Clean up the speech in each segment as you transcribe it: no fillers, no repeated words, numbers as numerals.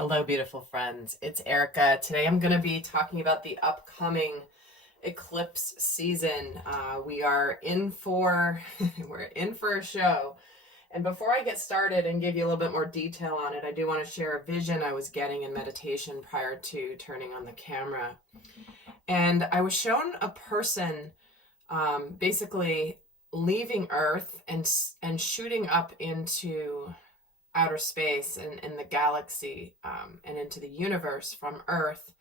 Hello, beautiful friends. It's Erica. Today I'm going to be talking about the upcoming eclipse season. We are in for we're in for a show. And before I get started and give you a little bit more detail on it, I do want to share a vision I was getting in meditation prior to turning on the camera. And I was shown a person basically leaving Earth and shooting up into outer space and in the galaxy and into the universe from Earth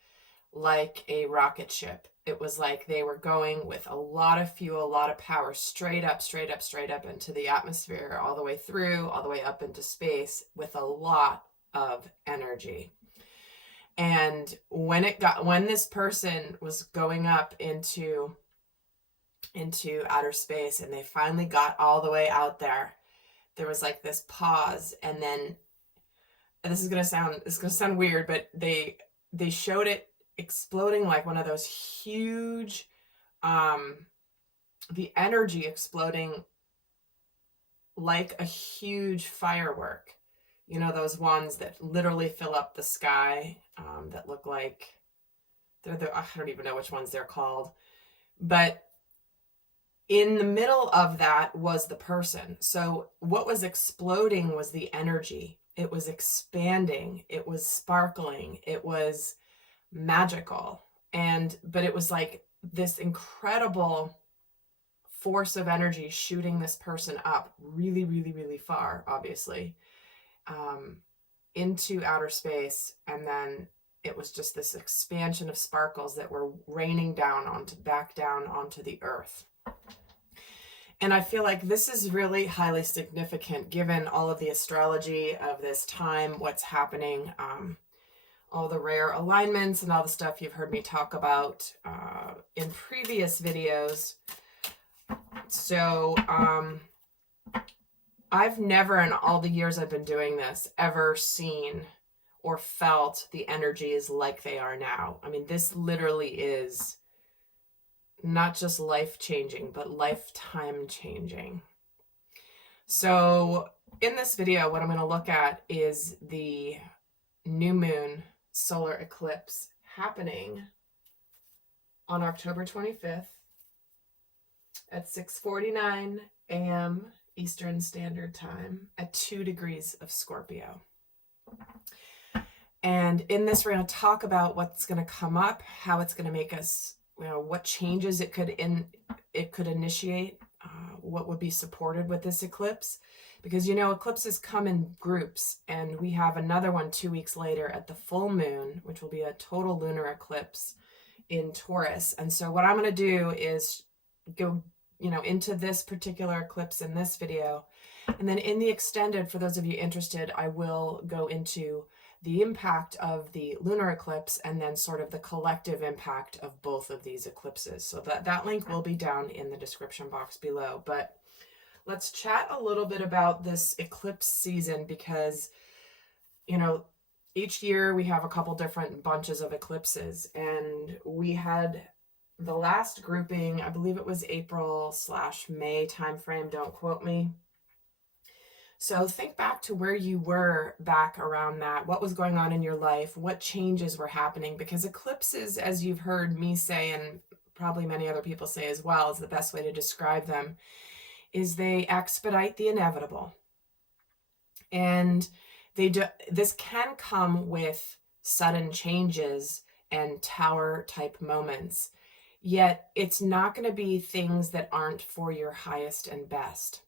like a rocket ship. It was like they were going with a lot of fuel, a lot of power, straight up into the atmosphere, all the way through, all the way up into space with a lot of energy. And when this person was going up into outer space and they finally got all the way out there, there was like this pause, and then this is gonna sound weird, but they showed it exploding like one of those huge, the energy exploding like a huge firework. You know, those ones that literally fill up the sky, that look like I don't even know which ones they're called, but in the middle of that was the person. So what was exploding was the energy. It was expanding. It was sparkling. It was magical. But it was like this incredible force of energy shooting this person up really, really, really far, obviously, into outer space. And then it was just this expansion of sparkles that were raining back down onto the earth. And I feel like this is really highly significant given all of the astrology of this time, what's happening, all the rare alignments and all the stuff you've heard me talk about in previous videos. So I've never, in all the years I've been doing this, ever seen or felt the energies like they are now. I mean, this literally is not just life-changing, but lifetime-changing. So in this video, what I'm going to look at is the new moon solar eclipse happening on October 25th at 6:49 a.m. Eastern Standard Time at 2 degrees of Scorpio. And in this, we're going to talk about what's going to come up, how it's going to make us, what changes it could initiate, what would be supported with this eclipse, because eclipses come in groups, and we have another one 2 weeks later at the full moon, which will be a total lunar eclipse in Taurus. And so what I'm going to do is go into this particular eclipse in this video, and then in the extended, for those of you interested, I will go into the impact of the lunar eclipse and then sort of the collective impact of both of these eclipses. So that link will be down in the description box below. But let's chat a little bit about this eclipse season, because each year we have a couple different bunches of eclipses, and we had the last grouping, I believe it was April/May timeframe, don't quote me. So think back to where you were back around that. What was going on in your life? What changes were happening? Because eclipses, as you've heard me say, and probably many other people say as well, is the best way to describe them, is they expedite the inevitable. And this can come with sudden changes and tower type moments. Yet it's not going to be things that aren't for your highest and best.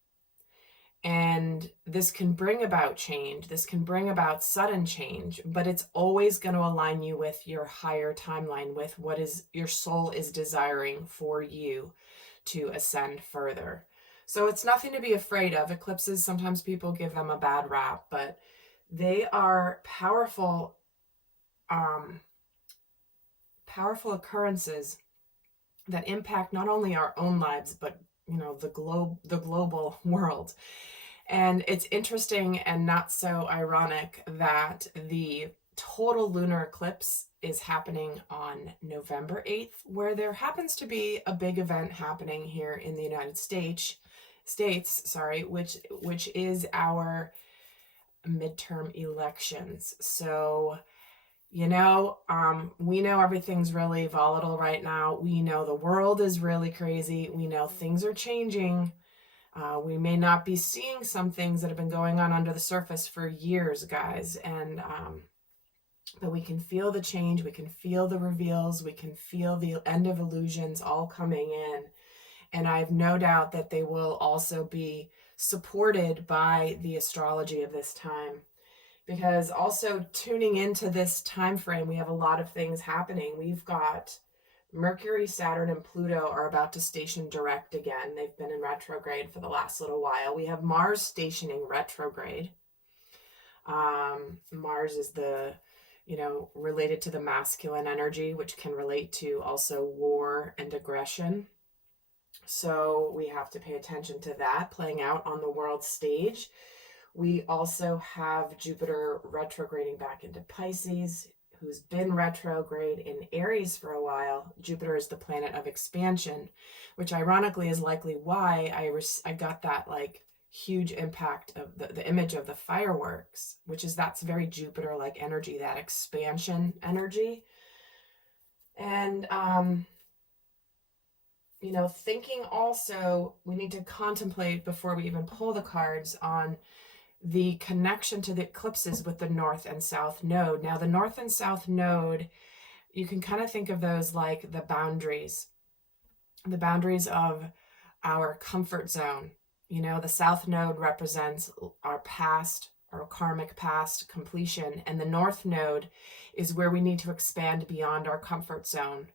And this can bring about change. This can bring about sudden change, but it's always going to align you with your higher timeline, with what is your soul is desiring for you to ascend further. So it's nothing to be afraid of. Eclipses, sometimes people give them a bad rap, but they are powerful, powerful occurrences that impact not only our own lives, but the global world. And it's interesting and not so ironic that the total lunar eclipse is happening on November 8th, where there happens to be a big event happening here in the United States, which is our midterm elections. So, you know, we know everything's really volatile right now. We know the world is really crazy. We know things are changing. We may not be seeing some things that have been going on under the surface for years, guys. And, but we can feel the change. We can feel the reveals. We can feel the end of illusions all coming in. And I have no doubt that they will also be supported by the astrology of this time. Because also tuning into this time frame, we have a lot of things happening. We've got Mercury, Saturn, and Pluto are about to station direct again. They've been in retrograde for the last little while. We have Mars stationing retrograde. Mars is the, you know, related to the masculine energy, which can relate to also war and aggression. So we have to pay attention to that playing out on the world stage. We also have Jupiter retrograding back into Pisces, who's been retrograde in Aries for a while. Jupiter is the planet of expansion, which ironically is likely why I got that like huge impact of the image of the fireworks, which is that's very Jupiter-like energy, that expansion energy. And, you know, thinking also, we need to contemplate before we even pull the cards on the connection to the eclipses with the North and South Node. Now, the North and South Node, you can kind of think of those like the boundaries of our comfort zone. You know, the South Node represents our past, our karmic past completion, and the North Node is where we need to expand beyond our comfort zone,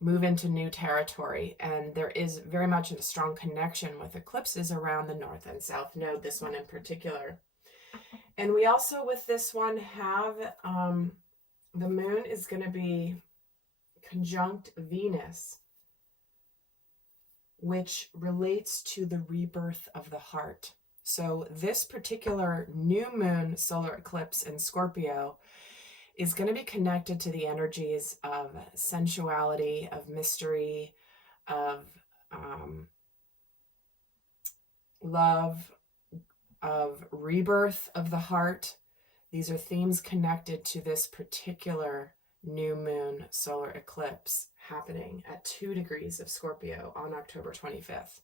move into new territory. And there is very much a strong connection with eclipses around the North and South Node, this one in particular. And we also, with this one, have the moon is going to be conjunct Venus, which relates to the rebirth of the heart. So this particular new moon solar eclipse in Scorpio is going to be connected to the energies of sensuality, of mystery, of love, of rebirth of the heart. These are themes connected to this particular new moon solar eclipse happening at 2 degrees of Scorpio on October 25th.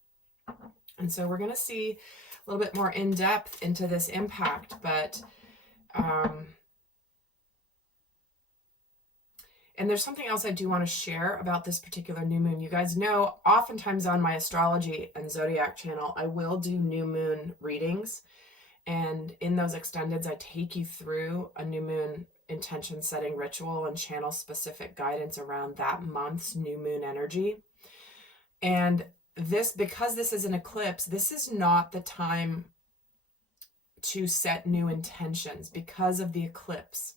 And so we're going to see a little bit more in depth into this impact, but and there's something else I do want to share about this particular new moon. You guys know, oftentimes on my astrology and zodiac channel, I will do new moon readings. And in those extendeds, I take you through a new moon intention setting ritual and channel specific guidance around that month's new moon energy. And this, because this is an eclipse, this is not the time to set new intentions because of the eclipse.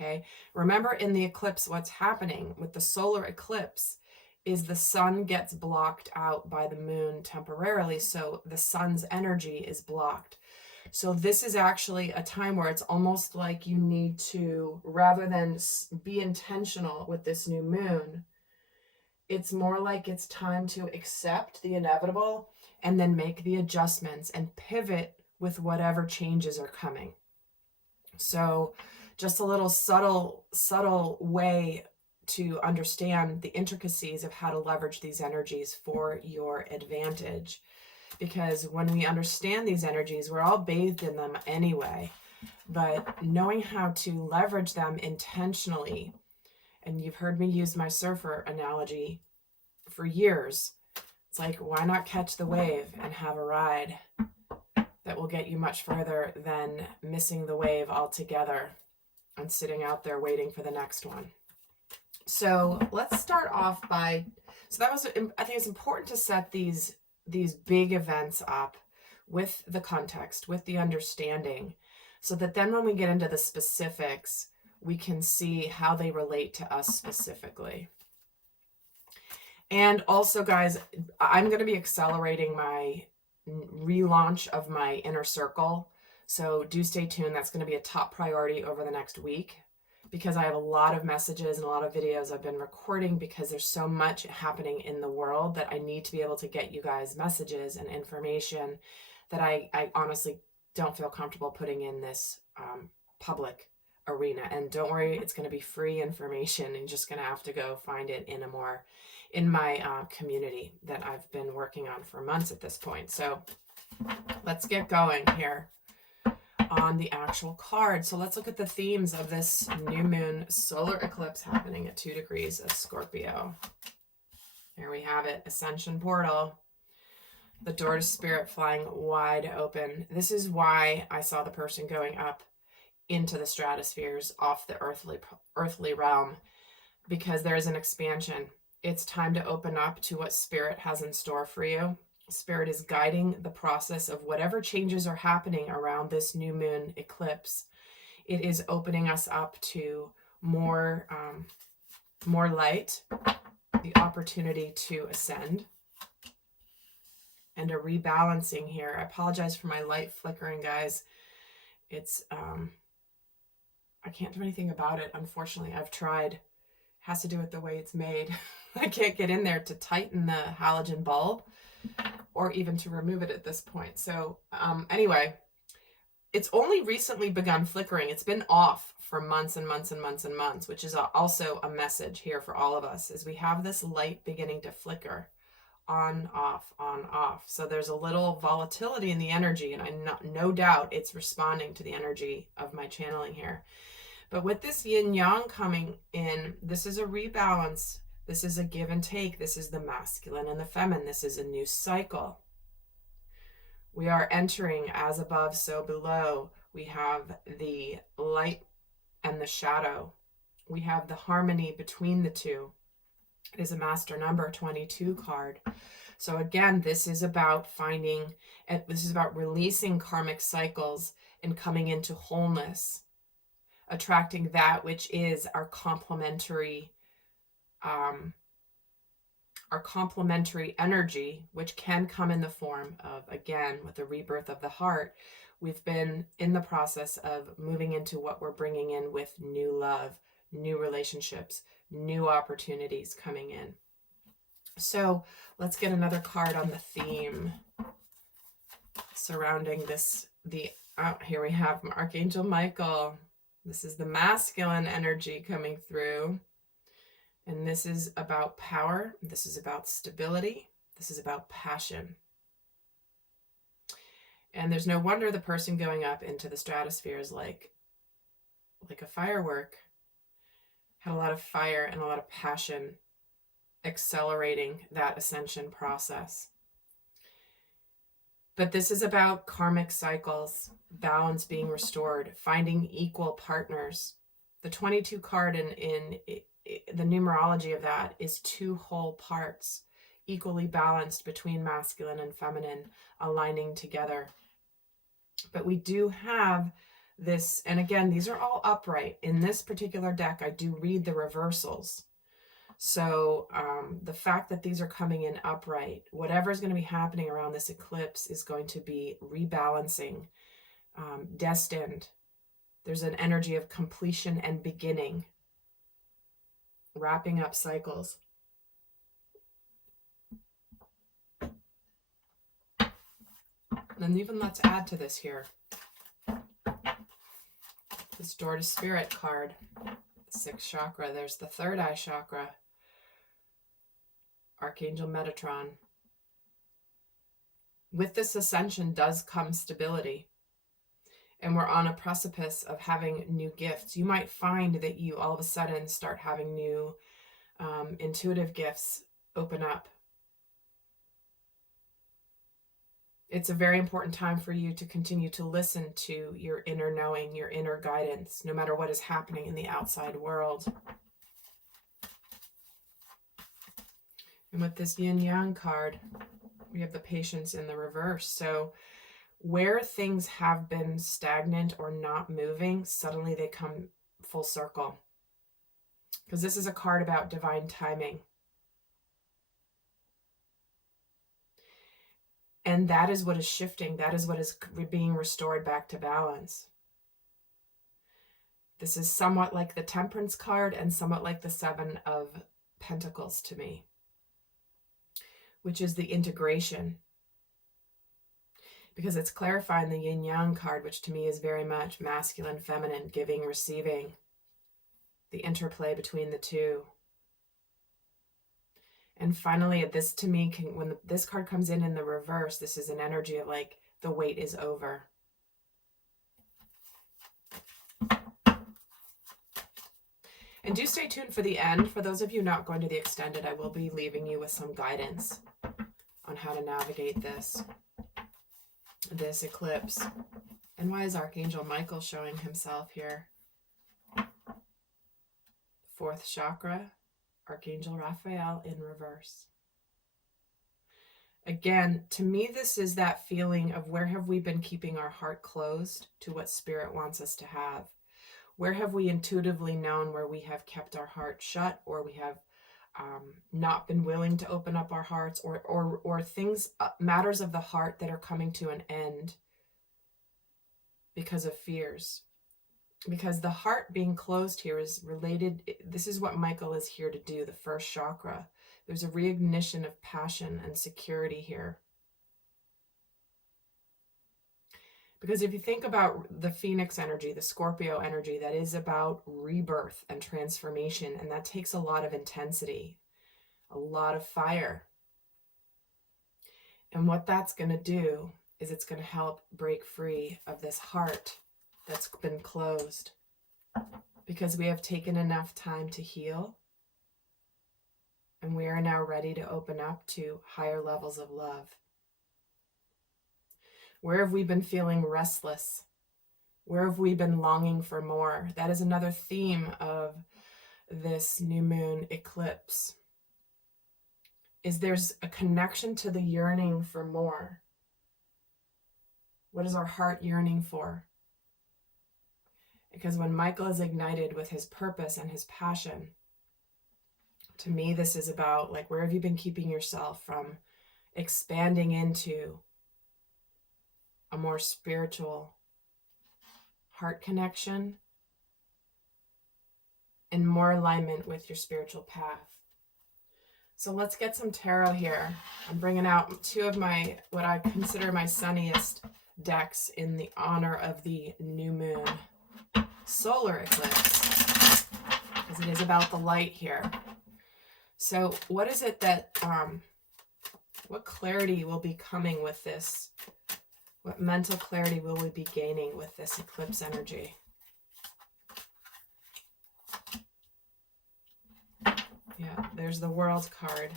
Okay, remember in the eclipse, what's happening with the solar eclipse is the sun gets blocked out by the moon temporarily. So the sun's energy is blocked. So this is actually a time where it's almost like you need to, rather than be intentional with this new moon, it's more like it's time to accept the inevitable and then make the adjustments and pivot with whatever changes are coming. So just a little subtle way to understand the intricacies of how to leverage these energies for your advantage. Because when we understand these energies, we're all bathed in them anyway. But knowing how to leverage them intentionally, and you've heard me use my surfer analogy for years, it's like, why not catch the wave and have a ride that will get you much further than missing the wave altogether and sitting out there waiting for the next one. So let's start off by, so that was, I think it's important to set these big events up with the context, with the understanding, so that then when we get into the specifics, we can see how they relate to us specifically. And also, guys, I'm going to be accelerating my relaunch of my inner circle. So do stay tuned. That's going to be a top priority over the next week, because I have a lot of messages and a lot of videos I've been recording, because there's so much happening in the world that I need to be able to get you guys messages and information that I honestly don't feel comfortable putting in this public arena. And don't worry, it's going to be free information, and you're just going to have to go find it in my community that I've been working on for months at this point. So let's get going here on the actual card. So let's look at the themes of this new moon solar eclipse happening at 2 degrees of Scorpio. Here we have it, ascension portal. The door to spirit flying wide open. This is why I saw the person going up into the stratospheres off the earthly realm, because there is an expansion. It's time to open up to what spirit has in store for you. Spirit is guiding the process of whatever changes are happening around this new moon eclipse. It is opening us up to more light, the opportunity to ascend, and a rebalancing here. I apologize for my light flickering, guys. It's I can't do anything about it, unfortunately. I've tried. It has to do with the way it's made. I can't get in there to tighten the halogen bulb or even to remove it at this point. So anyway, it's only recently begun flickering. It's been off for months and months and months and months, which is also a message here for all of us, is we have this light beginning to flicker. On, off, on, off. So there's a little volatility in the energy, and no doubt it's responding to the energy of my channeling here. But with this yin yang coming in, this is a rebalance. This is a give and take. This is the masculine and the feminine. This is a new cycle. We are entering as above, so below. We have the light and the shadow. We have the harmony between the two. It is a master number 22 card. So again, this is about releasing karmic cycles and coming into wholeness, attracting that which is our complementary energy, which can come in the form of, again, with the rebirth of the heart. We've been in the process of moving into what we're bringing in with new love, new relationships, new opportunities coming in. So let's get another card on the theme surrounding this. Here we have Archangel Michael. This is the masculine energy coming through. And this is about power. This is about stability. This is about passion. And there's no wonder the person going up into the stratosphere is like a firework. Had a lot of fire and a lot of passion accelerating that ascension process. But this is about karmic cycles, balance being restored, finding equal partners. The 22 card in the numerology of that is 2 whole parts, equally balanced between masculine and feminine, aligning together. But we do have this, and again, these are all upright. In this particular deck, I do read the reversals. So the fact that these are coming in upright, whatever is going to be happening around this eclipse is going to be rebalancing, destined. There's an energy of completion and beginning, wrapping up cycles. And even let's add to this here. This door to spirit card, the 6th chakra. There's the 3rd eye chakra, Archangel Metatron. With this ascension does come stability. And we're on a precipice of having new gifts. You might find that you all of a sudden start having new intuitive gifts open up. It's a very important time for you to continue to listen to your inner knowing, your inner guidance, no matter what is happening in the outside world. And with this yin yang card, we have the patience in the reverse. So where things have been stagnant or not moving, suddenly they come full circle. Because this is a card about divine timing. And that is what is shifting. That is what is being restored back to balance. This is somewhat like the Temperance card and somewhat like the 7 of Pentacles to me, which is the integration. because it's clarifying the yin-yang card, which to me is very much masculine, feminine, giving, receiving, the interplay between the two. And finally, this to me, when this card comes in the reverse, this is an energy of like the wait is over. And do stay tuned for the end. For those of you not going to the extended, I will be leaving you with some guidance on how to navigate this eclipse. And why is Archangel Michael showing himself here? Fourth chakra, Archangel Raphael in reverse. Again, to me, this is that feeling of where have we been keeping our heart closed to what Spirit wants us to have? Where have we intuitively known where we have kept our heart shut, or we have not been willing to open up our hearts, or things, matters of the heart that are coming to an end because of fears? Because the heart being closed here is related. This is what Michael is here to do, the first chakra. There's a reignition of passion and security here. Because if you think about the Phoenix energy, the Scorpio energy, that is about rebirth and transformation, and that takes a lot of intensity, a lot of fire. And what that's going to do is it's going to help break free of this heart that's been closed, because we have taken enough time to heal, and we are now ready to open up to higher levels of love. Where have we been feeling restless? Where have we been longing for more? That is another theme of this new moon eclipse. Is there's a connection to the yearning for more. What is our heart yearning for? Because when Michael is ignited with his purpose and his passion, to me, this is about like, where have you been keeping yourself from expanding into a more spiritual heart connection and more alignment with your spiritual path? So let's get some tarot here. I'm bringing out two of my, what I consider my sunniest decks in the honor of the new moon solar eclipse, because it is about the light here. So what is it that, what clarity will be coming with this? What mental clarity will we be gaining with this eclipse energy? Yeah, there's the World card.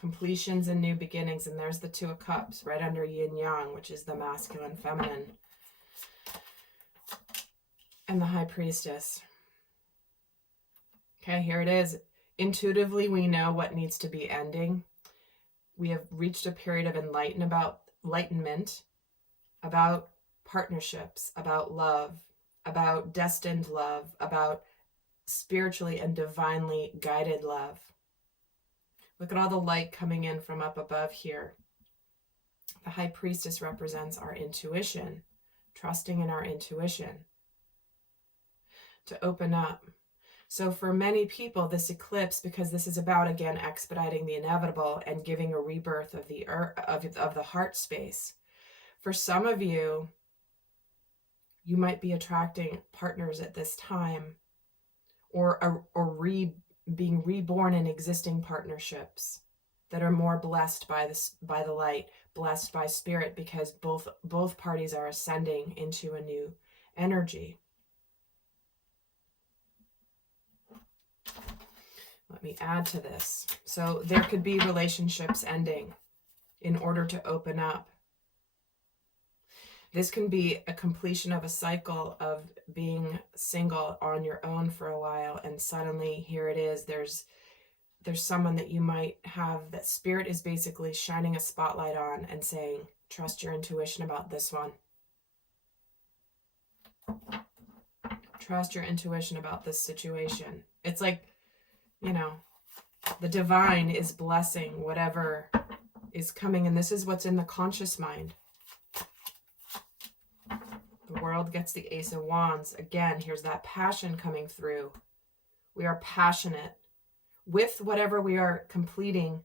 Completions and new beginnings. And there's the Two of Cups right under Yin Yang, which is the masculine, feminine. And the High Priestess. Okay, here it is. Intuitively, we know what needs to be ending. We have reached a period of enlightenment about partnerships, about love, about destined love, about spiritually and divinely guided love. Look at all the light coming in from up above here. The High Priestess represents our intuition, trusting in our intuition to open up. So for many people, this eclipse, because this is about, again, expediting the inevitable and giving a rebirth of the of the heart space. For some of you, you might be attracting partners at this time, or being reborn in existing partnerships that are more blessed by the light, blessed by spirit, because both parties are ascending into a new energy. Let me add to this. So there could be relationships ending in order to open up. This can be a completion of a cycle of being single on your own for a while, and suddenly here it is. There's someone that you might have that spirit is basically shining a spotlight on and saying, trust your intuition about this one. Trust your intuition about this situation. It's like, you know, the divine is blessing whatever is coming, and this is what's in the conscious mind. The World gets the Ace of Wands. Again, here's that passion coming through. We are passionate with whatever we are completing.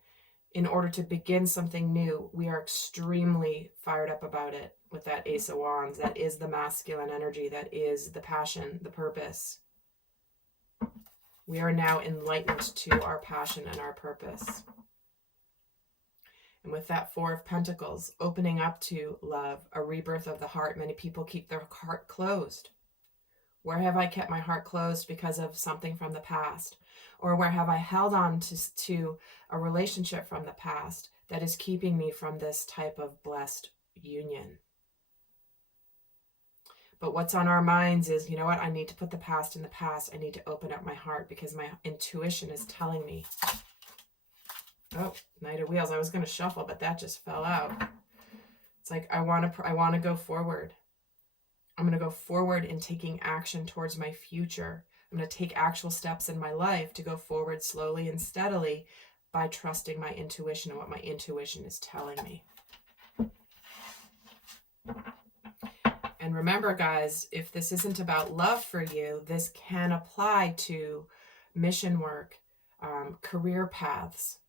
in order to begin something new, we are extremely fired up about it with that Ace of Wands. That is the masculine energy. That is the passion, the purpose. We are now enlightened to our passion and our purpose. And with that Four of Pentacles, opening up to love, a rebirth of the heart. Many people keep their heart closed. Where have I kept my heart closed because of something from the past? Or where have I held on to a relationship from the past that is keeping me from this type of blessed union? But what's on our minds is, you know what? I need to put the past in the past. I need to open up my heart because my intuition is telling me. Oh, Knight of Wheels. I was going to shuffle, but that just fell out. It's like, I want to go forward. I'm going to go forward in taking action towards my future. I'm going to take actual steps in my life to go forward slowly and steadily by trusting my intuition and what my intuition is telling me. And remember, guys, if this isn't about love for you, this can apply to mission work, career paths.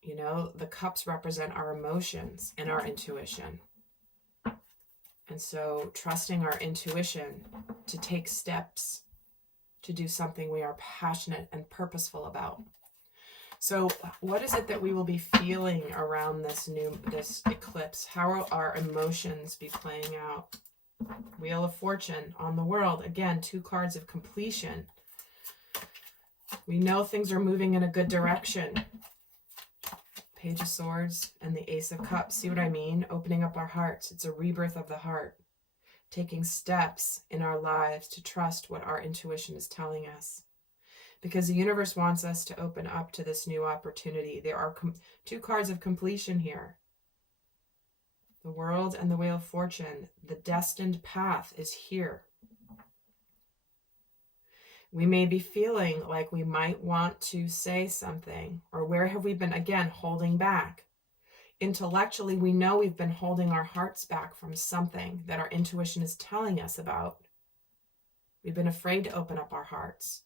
You know, the cups represent our emotions and our intuition. And so trusting our intuition to take steps to do something we are passionate and purposeful about. So what is it that we will be feeling around this eclipse? How will our emotions be playing out? Wheel of Fortune on the world. Again, 2 cards of completion. We know things are moving in a good direction. Page of Swords and the Ace of Cups. See what I mean? Opening up our hearts. It's a rebirth of the heart. Taking steps in our lives to trust what our intuition is telling us. Because the universe wants us to open up to this new opportunity. There are 2 cards of completion here. The World and the Wheel of Fortune. The destined path is here. We may be feeling like we might want to say something, or where have we been, again, holding back? Intellectually, we know we've been holding our hearts back from something that our intuition is telling us about. We've been afraid to open up our hearts.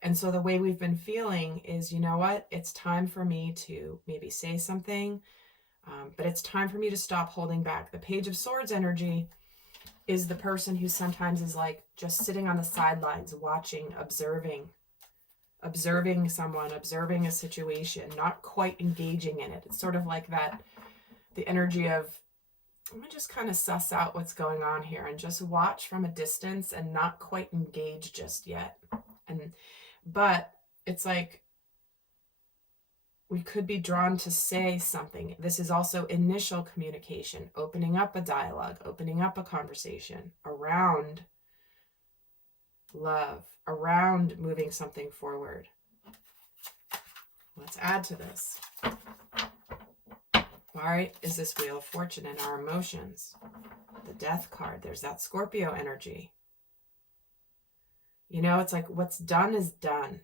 And so the way we've been feeling is, you know what? It's time for me to maybe say something, but it's time for me to stop holding back. The Page of Swords energy is the person who sometimes is like just sitting on the sidelines, watching, observing someone, observing a situation, not quite engaging in it. It's sort of like that, the energy of, I'm going to just kind of suss out what's going on here and just watch from a distance and not quite engage just yet. But it's like we could be drawn to say something. This is also initial communication, opening up a dialogue, opening up a conversation around love, around moving something forward. Let's add to this. All right, is this Wheel of Fortune and our emotions? The Death card, there's that Scorpio energy. You know, it's like what's done is done.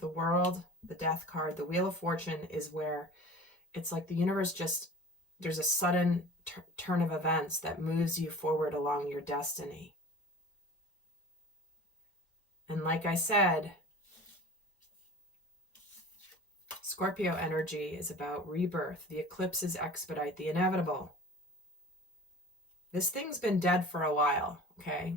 The World, the Death card, the Wheel of Fortune is where it's like the universe just, there's a sudden turn of events that moves you forward along your destiny. And like I said, Scorpio energy is about rebirth. The eclipses expedite the inevitable. This thing's been dead for a while, okay?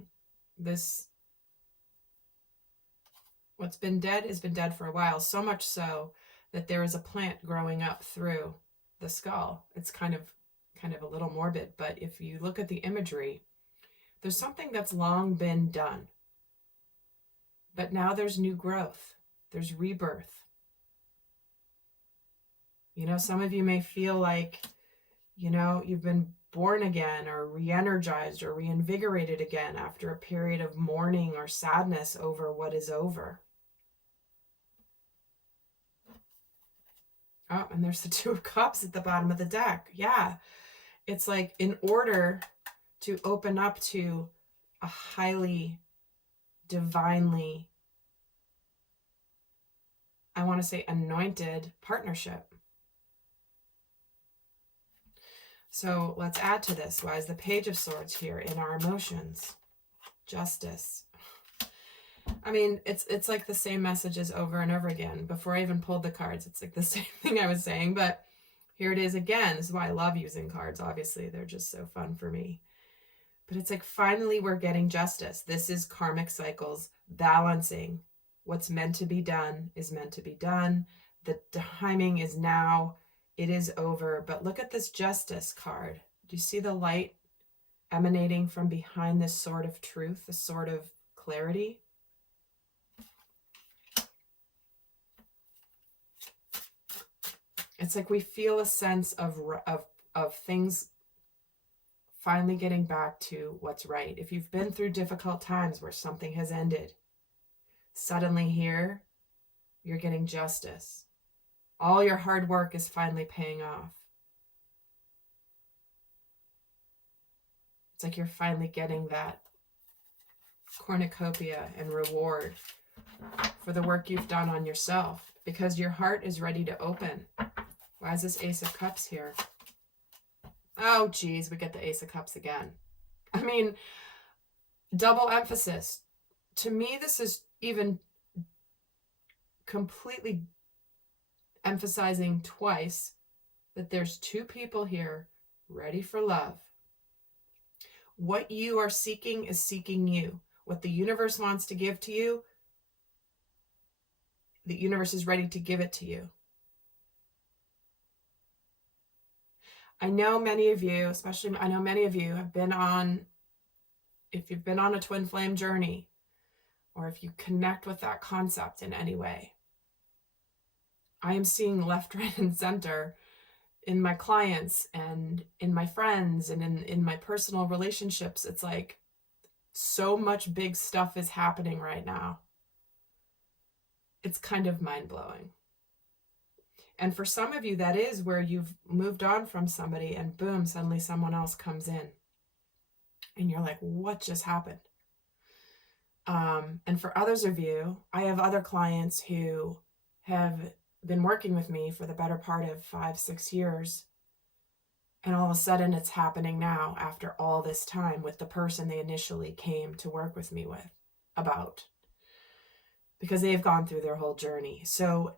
What's been dead has been dead for a while, so much so that there is a plant growing up through the skull. It's kind of a little morbid, but if you look at the imagery, there's something that's long been done. But now there's new growth. There's rebirth. You know, some of you may feel like, you know, you've been born again or re-energized or reinvigorated again after a period of mourning or sadness over what is over. Oh, and there's the Two of Cups at the bottom of the deck. Yeah. It's like in order to open up to a highly, divinely, I want to say anointed partnership. So let's add to this. Why is the Page of Swords here in our emotions? Justice. I mean, it's like the same messages over and over again. Before I even pulled the cards, it's like the same thing I was saying, but here it is again. This is why I love using cards, obviously. They're just so fun for me. But it's like, finally, we're getting justice. This is karmic cycles balancing. What's meant to be done is meant to be done. The timing is now. It is over. But look at this justice card. Do you see the light emanating from behind this sword of truth, this sword of clarity? It's like we feel a sense of things finally getting back to what's right. If you've been through difficult times where something has ended, suddenly here, you're getting justice. All your hard work is finally paying off. It's like you're finally getting that cornucopia and reward for the work you've done on yourself, because your heart is ready to open. Why is this Ace of Cups here? Oh, geez, we get the Ace of Cups again. I mean, double emphasis. To me, this is even completely emphasizing twice that there's two people here ready for love. What you are seeking is seeking you. What the universe wants to give to you, the universe is ready to give it to you. I know many of you, especially I know many of you have been on, if you've been on a twin flame journey, or if you connect with that concept in any way, I am seeing left, right, and center in my clients and in my friends and in my personal relationships. It's like so much big stuff is happening right now. It's kind of mind-blowing. And for some of you, that is where you've moved on from somebody and boom, suddenly someone else comes in. And you're like, what just happened? And for others of you, I have other clients who have been working with me for the better part of 5-6 years. And all of a sudden it's happening now after all this time with the person they initially came to work with me with about. Because they've gone through their whole journey. So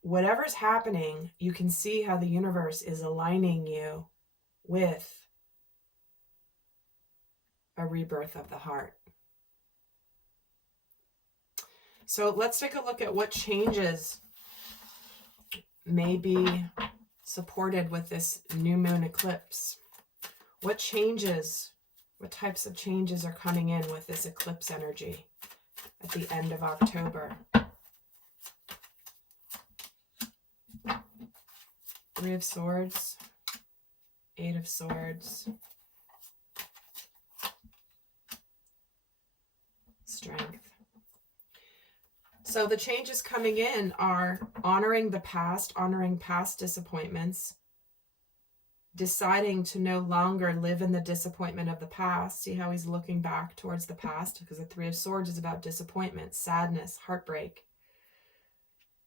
whatever's happening, you can see how the universe is aligning you with a rebirth of the heart. So let's take a look at what changes may be supported with this new moon eclipse. What changes, what types of changes are coming in with this eclipse energy at the end of October? Three of Swords, Eight of Swords, Strength. So the changes coming in are honoring the past, honoring past disappointments, deciding to no longer live in the disappointment of the past. See how he's looking back towards the past? Because the Three of Swords is about disappointment, sadness, heartbreak.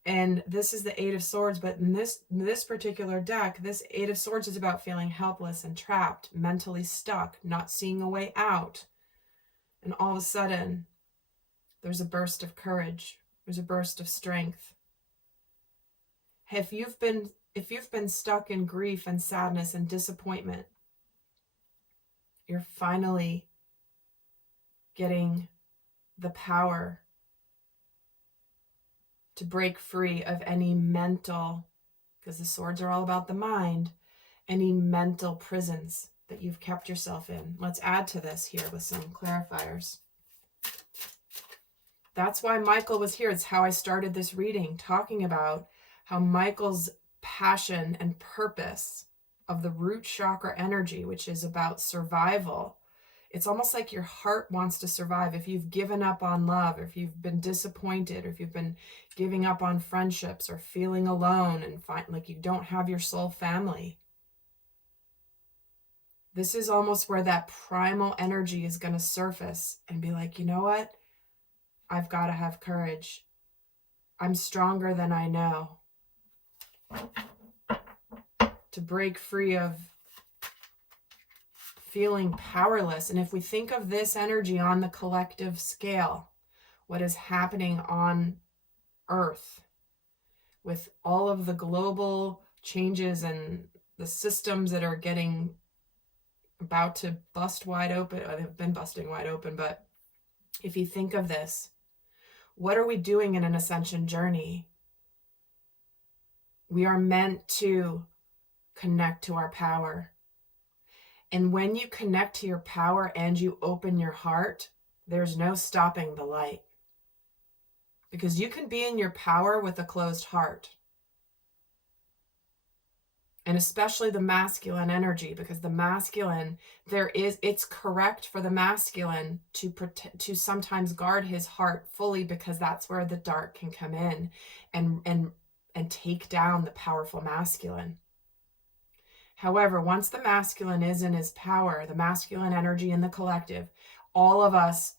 And this is the Eight of Swords, but in this particular deck, this Eight of Swords is about feeling helpless and trapped, mentally stuck, not seeing a way out. And all of a sudden, there's a burst of courage. There's a burst of strength. If you've been stuck in grief and sadness and disappointment, you're finally getting the power to break free of any mental, because the swords are all about the mind, any mental prisons that you've kept yourself in. Let's add to this here with some clarifiers. That's why Michael was here. It's how I started this reading, talking about how Michael's passion and purpose of the root chakra energy, which is about survival. It's almost like your heart wants to survive. If you've given up on love, or if you've been disappointed, or if you've been giving up on friendships, or feeling alone and like you don't have your soul family, this is almost where that primal energy is going to surface and be like, you know what? I've got to have courage. I'm stronger than I know. To break free of feeling powerless. And if we think of this energy on the collective scale, what is happening on Earth with all of the global changes and the systems that are about to bust wide open, or they've been busting wide open. But if you think of this, what are we doing in an ascension journey? We are meant to connect to our power. And when you connect to your power and you open your heart, there's no stopping the light. Because you can be in your power with a closed heart. And especially the masculine energy, because the masculine, it's correct for the masculine to sometimes guard his heart fully, because that's where the dark can come in and take down the powerful masculine. However, once the masculine is in his power, the masculine energy in the collective, all of us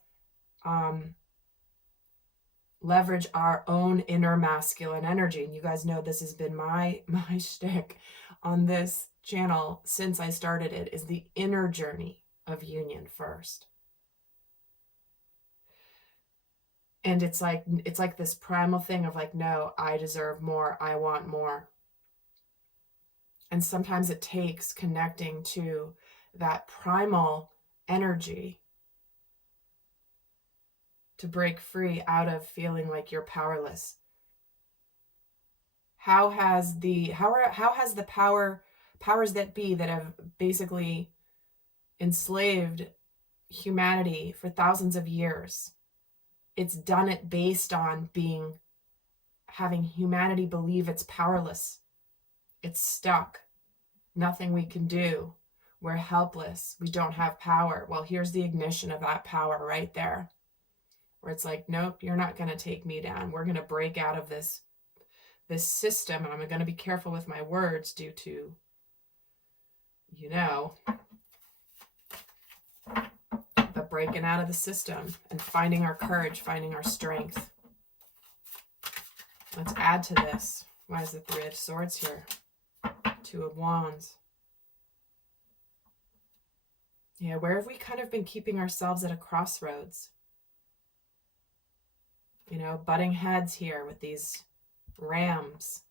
leverage our inner inner masculine energy. And you guys know this has been my shtick on this channel since I started it, is the inner journey of union first. And it's like this primal thing of like, no, I deserve more, I want more. And sometimes it takes connecting to that primal energy to break free out of feeling like you're powerless. How has the powers that be that have basically enslaved humanity for thousands of years, it's done it based on having humanity believe it's powerless. It's stuck. Nothing we can do. We're helpless. We don't have power. Well, here's the ignition of that power right there, where it's like, nope, you're not going to take me down. We're going to break out of this system. And I'm going to be careful with my words due to, the breaking out of the system and finding our courage, finding our strength. Let's add to this. Why is the Three of Swords here? Two of Wands. Yeah, where have we kind of been keeping ourselves at a crossroads? Butting heads here with these rams,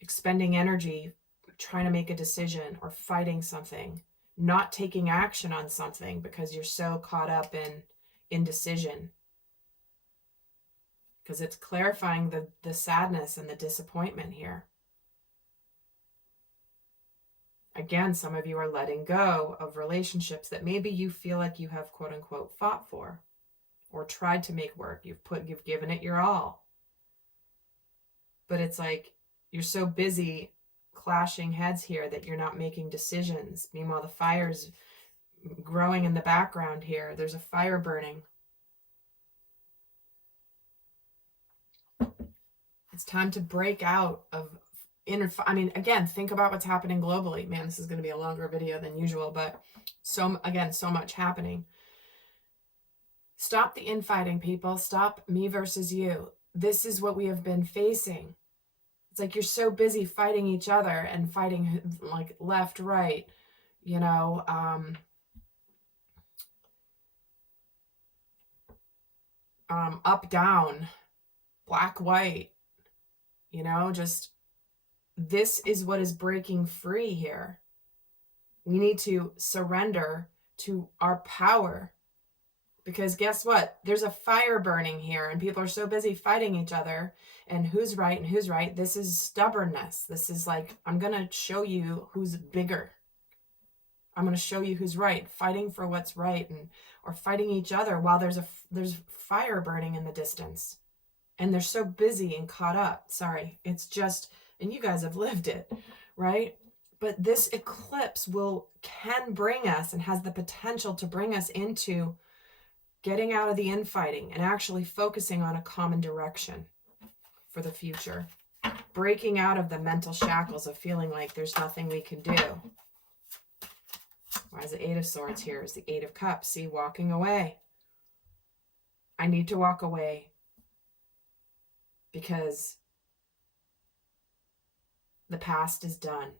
expending energy, trying to make a decision or fighting something, not taking action on something because you're so caught up in indecision. Because it's clarifying the sadness and the disappointment here. Again, some of you are letting go of relationships that maybe you feel like you have quote unquote fought for or tried to make work. You've given it your all. But it's like you're so busy clashing heads here that you're not making decisions. Meanwhile, the fire's growing in the background here. There's a fire burning. It's time to break out of again, think about what's happening globally. Man, this is going to be a longer video than usual, but so much happening. Stop the infighting, people. Stop me versus you. This is what we have been facing. It's like you're so busy fighting each other and fighting like left, right, up, down, black, white, just this is what is breaking free here. We need to surrender to our power, because guess what? There's a fire burning here and people are so busy fighting each other and who's right and who's right. This is stubbornness. This is like, I'm going to show you who's bigger. I'm going to show you who's right, fighting for what's right, or fighting each other while there's fire burning in the distance. And they're so busy and caught up. Sorry. It's just, and you guys have lived it, right? But this eclipse can bring us and has the potential to bring us into getting out of the infighting and actually focusing on a common direction for the future. Breaking out of the mental shackles of feeling like there's nothing we can do. Why is the Eight of Swords here? Is the Eight of Cups. See, walking away. I need to walk away because the past is done.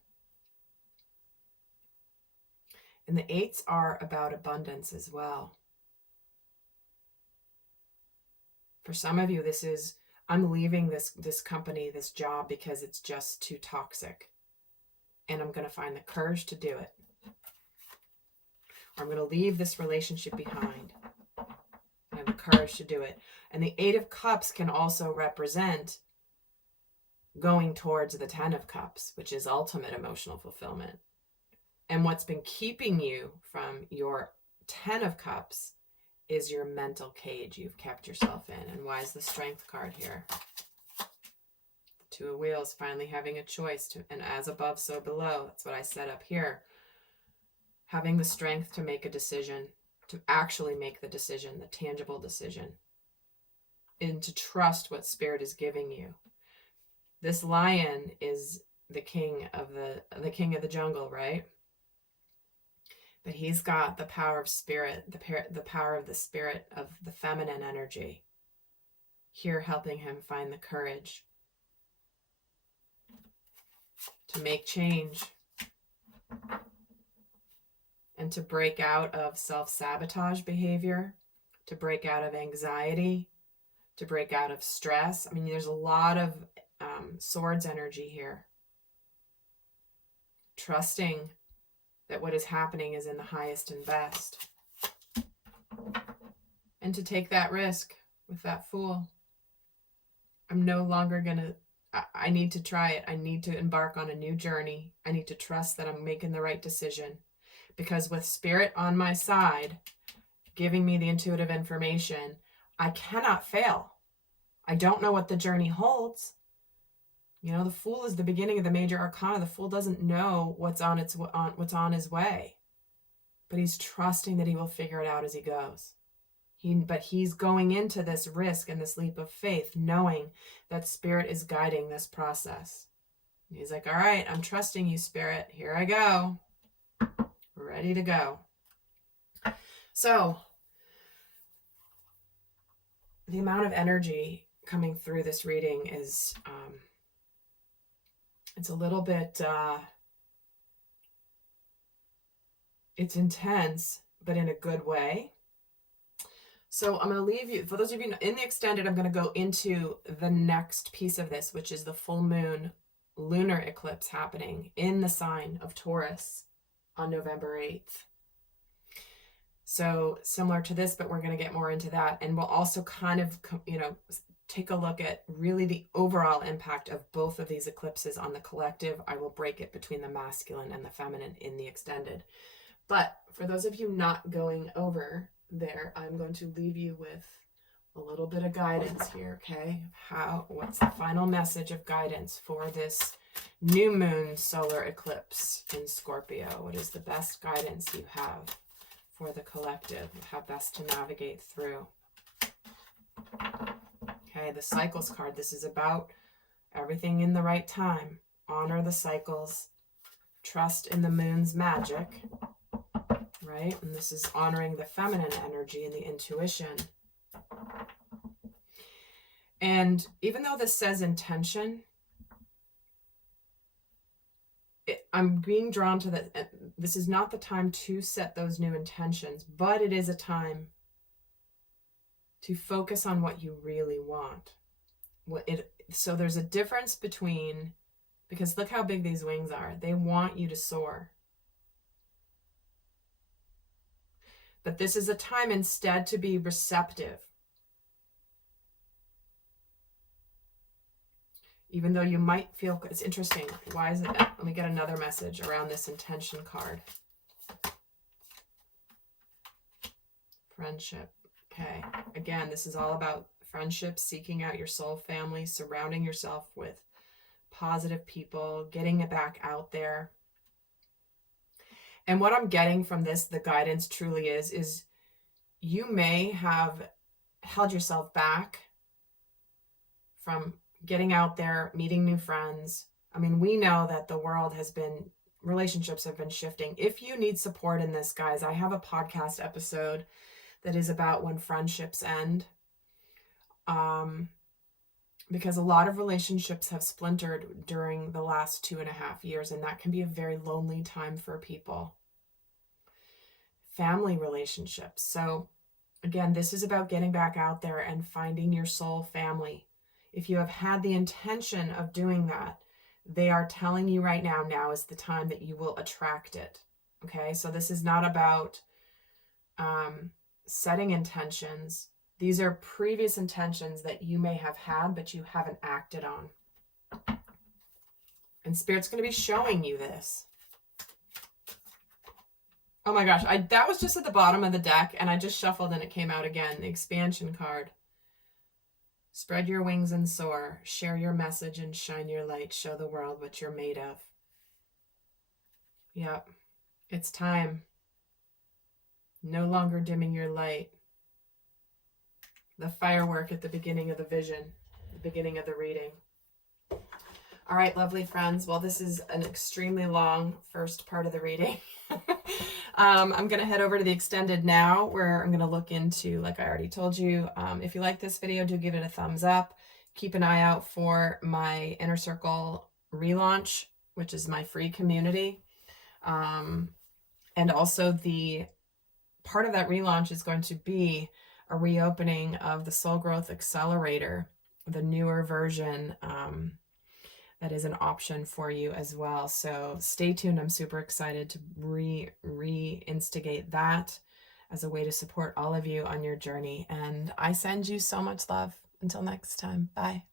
And the eights are about abundance as well. For some of you, this is, I'm leaving this company, this job, because it's just too toxic. And I'm going to find the courage to do it. Or I'm going to leave this relationship behind. I have the courage to do it. And the 8 of Cups can also represent going towards the 10 of Cups, which is ultimate emotional fulfillment. And what's been keeping you from your 10 of Cups is your mental cage you've kept yourself in. And why is the Strength card here? 2 of Wheels, finally having a choice to, and as above, so below. That's what I set up here. Having the strength to make a decision, to actually make the decision, the tangible decision, and to trust what Spirit is giving you. This lion is the king of the jungle, right? But he's got the power of Spirit, the power of the Spirit of the feminine energy, here helping him find the courage to make change and to break out of self-sabotage behavior, to break out of anxiety, to break out of stress. I mean, there's a lot of swords energy here. Trusting that what is happening is in the highest and best. And to take that risk with that Fool. I'm no longer going to, I need to try it. I need to embark on a new journey. I need to trust that I'm making the right decision. Because with Spirit on my side, giving me the intuitive information, I cannot fail. I don't know what the journey holds. You know, the Fool is the beginning of the major arcana. The Fool doesn't know what's on his way. But he's trusting that he will figure it out as he goes. But he's going into this risk and this leap of faith, knowing that Spirit is guiding this process. He's like, all right, I'm trusting you, Spirit. Here I go. Ready to go. So, the amount of energy coming through this reading is, it's a little bit, it's intense, but in a good way. So I'm going to leave you, for those of you in the extended, I'm going to go into the next piece of this, which is the full moon lunar eclipse happening in the sign of Taurus on November 8th. So similar to this, but we're going to get more into that. And we'll also kind of, take a look at really the overall impact of both of these eclipses on the collective. I will break it between the masculine and the feminine in the extended. But for those of you not going over there, I'm going to leave you with a little bit of guidance here, okay? What's the final message of guidance for this new moon solar eclipse in Scorpio? What is the best guidance you have for the collective? How best to navigate through? Okay, the cycles card. This is about everything in the right time. Honor the cycles. Trust in the moon's magic. Right? And this is honoring the feminine energy and the intuition. And even though this says intention, I'm being drawn to that. This is not the time to set those new intentions, but it is a time to focus on what you really want. So there's a difference between, because look how big these wings are. They want you to soar. But this is a time instead to be receptive. Even though you might feel, it's interesting. Why is it? Let me get another message around this intention card. Friendship. Okay. Again, this is all about friendship, seeking out your soul family, surrounding yourself with positive people, getting it back out there. And what I'm getting from this, the guidance truly is you may have held yourself back from getting out there, meeting new friends. I mean, we know that the world has been, relationships have been shifting. If you need support in this, guys, I have a podcast episode that is about when friendships end. Because a lot of relationships have splintered during the last 2.5 years, and that can be a very lonely time for people. Family relationships. So Again, this is about getting back out there and finding your soul family. If you have had the intention of doing that, they are telling you right now, now is the time that you will attract it. Okay, so this is not about setting intentions. These are previous intentions that you may have had, but you haven't acted on. And Spirit's going to be showing you this. Oh my gosh, that was just at the bottom of the deck, and I just shuffled and it came out again. The expansion card. Spread your wings and soar. Share your message and shine your light. Show the world what you're made of. Yep, it's time. No longer dimming your light. The firework at the beginning of the vision, the beginning of the reading. All right, lovely friends. Well, this is an extremely long first part of the reading. I'm going to head over to the extended now, where I'm going to look into, like I already told you, if you like this video, do give it a thumbs up. Keep an eye out for my Inner Circle relaunch, which is my free community. And also the part of that relaunch is going to be a reopening of the Soul Growth Accelerator, the newer version, that is an option for you as well. So stay tuned. I'm super excited to reinstigate that as a way to support all of you on your journey. And I send you so much love. Until next time. Bye.